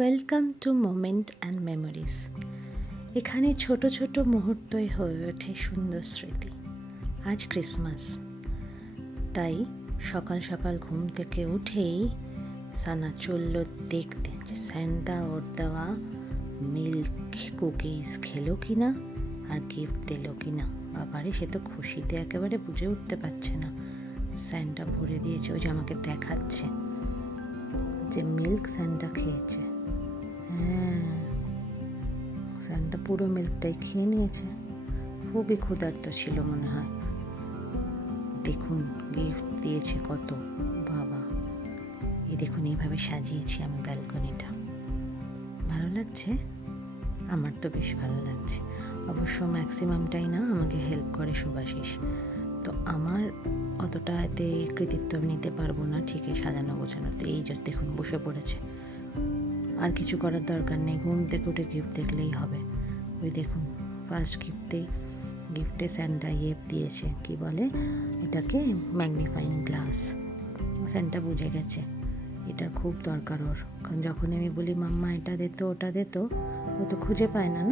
Welcome to moment and memories. এখানে ছোট ছোট মুহূর্তই হয়ে ওঠে সুন্দর স্মৃতি। আজ ক্রিসমাস, তাই সকাল সকাল ঘুম থেকে উঠেই সানা চলল দেখতে যে স্যান্টা ওর দেওয়া মিল্ক কুকিজ খেলো কি না আর গিফট দিল কি না। বাবারে, সে তো খুশিতে একেবারে বুঝে উঠতে পারছে না। স্যান্টা ভরে দিয়েছে, ওই যে আমাকে দেখাচ্ছে যে মিল্ক স্যান্টা খেয়েছে। হ্যাঁ, স্যান্টা পুরো মিল্কটাই খেয়ে নিয়েছে। খুবই ক্ষুধার্ত ছিল মনে হয়। দেখুন গিফট দিয়েছে কত, বাবা। এই দেখুন, এইভাবে সাজিয়েছি আমি ব্যালকনিটা। ভালো লাগছে? আমার তো বেশ ভালো লাগছে। অবশ্য ম্যাক্সিমামটাই না আমাকে হেল্প করে শুভাশিস, তো আমার অতটা এতে কৃতিত্ব নিতে পারবো না ঠিকই সাজানো গোছানোতে। এই যে দেখুন বসে পড়েছে, আর কিছু করার দরকার নেই, ঘুম থেকে উঠে গিফট দেখলেই হবে। ওই দেখুন ফার্স্ট গিফটে স্যান্টা দিয়েছে, কি বলে এটাকে, ম্যাগনিফাইং গ্লাস। স্যান্টা বুঝে গেছে এটা খুব দরকার ওর, কারণ যখন আমি বলি মাম্মা এটা দে তো ওটা দে তো, ও তো খুঁজে পায় না।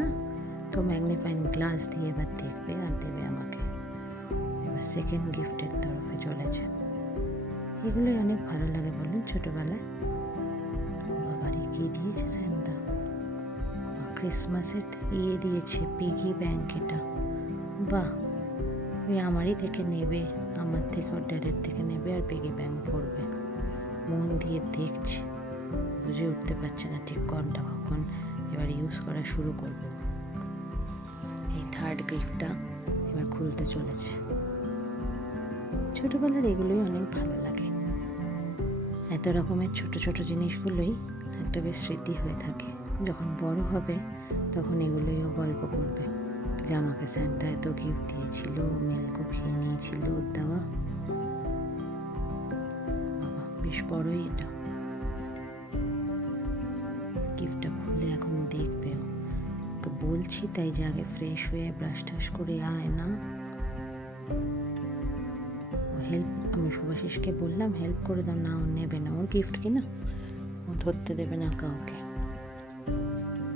তো ম্যাগনিফাইং গ্লাস দিয়ে এবার দেখবে আর দেবে আমাকে। এবার সেকেন্ড গিফটের তরফে চলেছে। এগুলোই অনেক ভালো লাগে বলুন ছোটোবেলায়। বাবারই কি দিয়েছে স্যান্টা, ক্রিসমাসের দিয়েছে পিগি ব্যাংক। এটা বাহ, ওই আমারই থেকে নেবে, আমার থেকে ওর ড্যাডের থেকে নেবে আর পিগি ব্যাংক করবে। মন দিয়ে দেখছে, বুঝে উঠতে পারছে না ঠিক কোনটা কখন এবার ইউজ করা শুরু করবে। এই থার্ড গিফটটা এবার খুলতে চলেছে। ছোটোবেলার এগুলোই অনেক ভালো লাগে। এত রকমের ছোট ছোট জিনিসগুলোই একটা বেশ স্মৃতি হয়ে থাকে। যখন বড় হবে তখন এগুলোইও গল্প করবে যে আমাকে স্যান্টা এত গিফট দিয়েছিল, মিল্কও খেয়ে নিয়েছিল ওর দেওয়া। বাবা, বেশ বড়ই এটা। গিফটটা খুলে এখন দেখবে। ওকে বলছি তাই যে আগে ফ্রেশ হয়ে ব্রাশ টাশ করে আয় না। হেল্প, আমি শুভাশিসকে বললাম হেল্প করে দাও, না ও নেবে না, ওর গিফট কিনা ও ধরতে দেবে না কাউকে।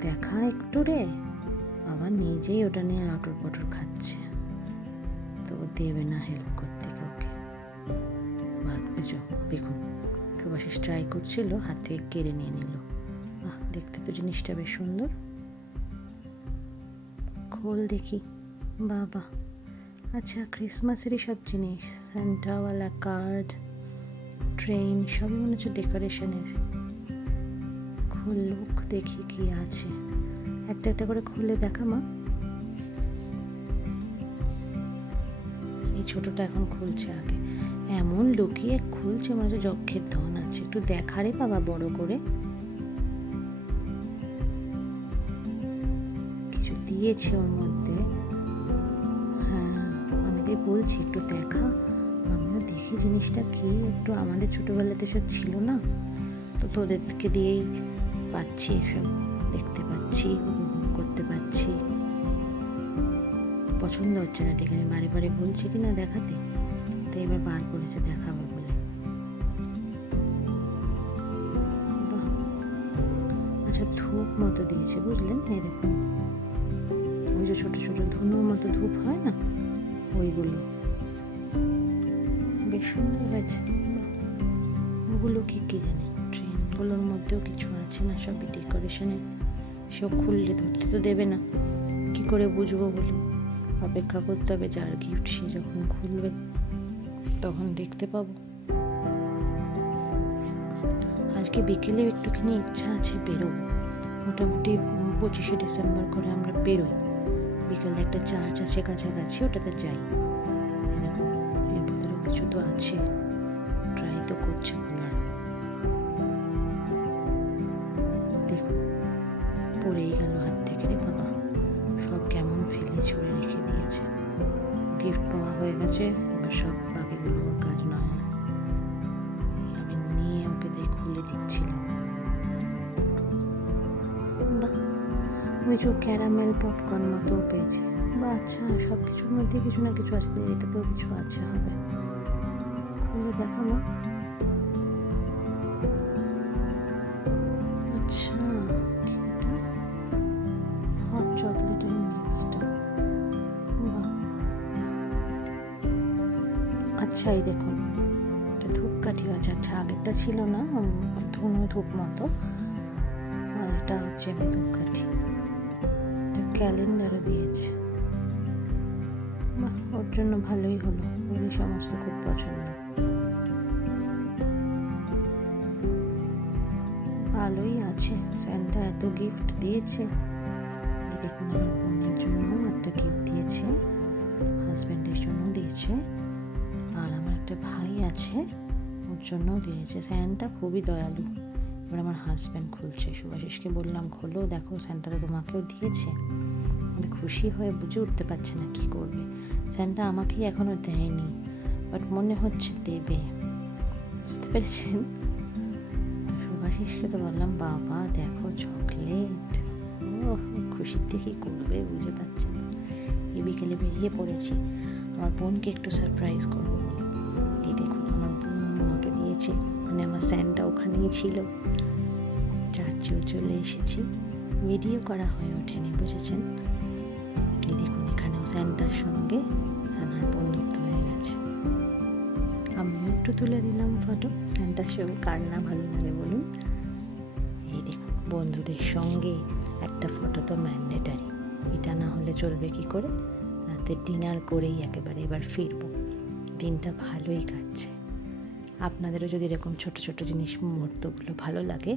দেখা একটু রে, বাবা নিজেই ওটা নিয়ে লটর পটর খাচ্ছে, তো ও দেবে না হেল্প করতে কাউকে। দেখুন শুভাশিস ট্রাই করছিল, হাত থেকে কেড়ে নিয়ে নিল। বাহ, দেখতে তো জিনিসটা বেশ সুন্দর। খোল দেখি। বাবা, আচ্ছা ক্রিসমাসেরই সব জিনিস, স্যান্টাওয়ালা কার্ড, ট্রেন, সবই মনে হচ্ছে ডেকোরেশনের। খুলুক দেখি কি আছে, একটা একটা করে খুলে দেখা মা। এই ছোটটা এখন খুলছে, আগে এমন লুকিয়ে খুলছে মনে হচ্ছে যক্ষের ধন আছে। একটু দেখারে বাবা বড় করে, কিছু দিয়েছে ওর মধ্যে। হ্যাঁ, আমি তাই বলছি একটু দেখা, আমিও দেখি জিনিসটা কি। একটু আমাদের ছোটোবেলাতে সব ছিল না, তো তোদেরকে দিয়েই পাচ্ছি, এসব দেখতে পাচ্ছি, উপভোগ করতে পারছি। পছন্দ হচ্ছে না ঠিক, আমি বারে বারে বলছি কি না দেখাতে, তো এবার বার করেছে দেখাবে বলে। বাহ, আচ্ছা ধূপ মতো দিয়েছে বুঝলেন, এই দেখুন ওই যে ছোটো ছোটো ধুনোর মতো ধূপ হয় না, ওইগুলো বেশ সুন্দর হয়েছে। ওগুলো কি জানি, ট্রেনগুলোর মধ্যেও কিছু আছে না, সবই ডেকোরেশনের। সব খুললে ধরতে তো দেবে না, কি করে বুঝবো বলুন। অপেক্ষা করতে হবে, যার গিফট সে যখন খুলবে তখন দেখতে পাবো। আজকে বিকেলে একটুখানি ইচ্ছা আছে বেরোবো, মোটামুটি 25শে ডিসেম্বর করে আমরা বেরোই। বিকেলে একটা চার্চ আছে কাছাকাছি, ওটাতে যাই। এরকম এর ভিতরেও কিছু তো আছে, ট্রাই তো করছে খোলার। দেখুন পড়েই গেল হাত থেকে রে বাবা, সব কেমন ফেলে ছুঁড়ে রেখে দিয়েছে। গিফট পাওয়া হয়ে গেছে, এবার সব বাকিগুলো ওর কাজ নয় না। আমি নিয়ে ওকে দিয়ে খুলে দিচ্ছিলাম। বাহ, ওই যে ক্যারামেল পপকর্ন মতো পেয়েছে। বা আচ্ছা, সব কিছুর মধ্যে কিছু না কিছু আছে, এটাতেও কিছু আছে হবে। খুলে দেখাবো। আচ্ছা আচ্ছা এই দেখুন, এটা ধূপকাঠিও আছে। আচ্ছা আগেরটা ছিল না, ধুনো ধূপ মতো, আর এটা হচ্ছে ধূপকাঠি। ক্যালেন্ডারও দিয়েছে, ওর জন্য ভালোই হলো, ওই সমস্ত খুব পছন্দ। ভালোই আছে, স্যান্টা এত গিফট দিয়েছে। দেখুন আমার বোনের জন্য একটা গিফট দিয়েছে, হাজব্যান্ডের জন্য দিয়েছে, আর আমার একটা ভাই আছে ওর জন্যও দিয়েছে। স্যান্টা খুবই দয়ালু। এবার আমার হাজব্যান্ড খুলছে, শুভাশিসকে বললাম খোলো, দেখো স্যান্টা তো তোমাকেও দিয়েছে। মানে খুশি হয়ে বুঝে উঠতে পারছে না কী করবে। স্যান্টা আমাকেই এখনও দেয়নি, বাট মনে হচ্ছে দেবে, বুঝতে পেরেছেন? শুভাশিসকে তো বললাম বাবা দেখো চকলেট, ও খুশিতে কী করবে বুঝে পাচ্ছে না। এই বিকেলে বেরিয়ে পড়েছি আমার বোনকে একটু সারপ্রাইজ করবো বলে। এই দেখুন আমার বোন আমাকে দিয়েছে, মানে আমার স্যান্টা ওখানেই ছিল। চার্চেও চলে এসেছি, ভিডিও করা হয়ে ওঠেনি, বুঝেছেন? এই দেখুন এখানেও স্যান্টার সঙ্গে সানার বন্ধুত্ব হয়ে গেছে। আমিও একটু তুলে দিলাম ফটো স্যান্টার সঙ্গে, কার না ভালো লাগে বলুন। এই দেখুন বন্ধুদের সঙ্গে একটা ফটো তো ম্যান্ডেটারি, এটা না হলে চলবে কি করে? রাতে ডিনার করেই একেবারে এবার ফিরবো। দিনটা ভালোই কাটছে। আপনাদেরও যদি এরকম ছোট ছোট জিনিস মুহূর্তগুলো ভালো লাগে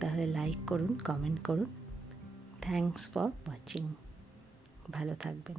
তাহলে লাইক করুন, কমেন্ট করুন। Thanks for watching. ভালো থাকবেন।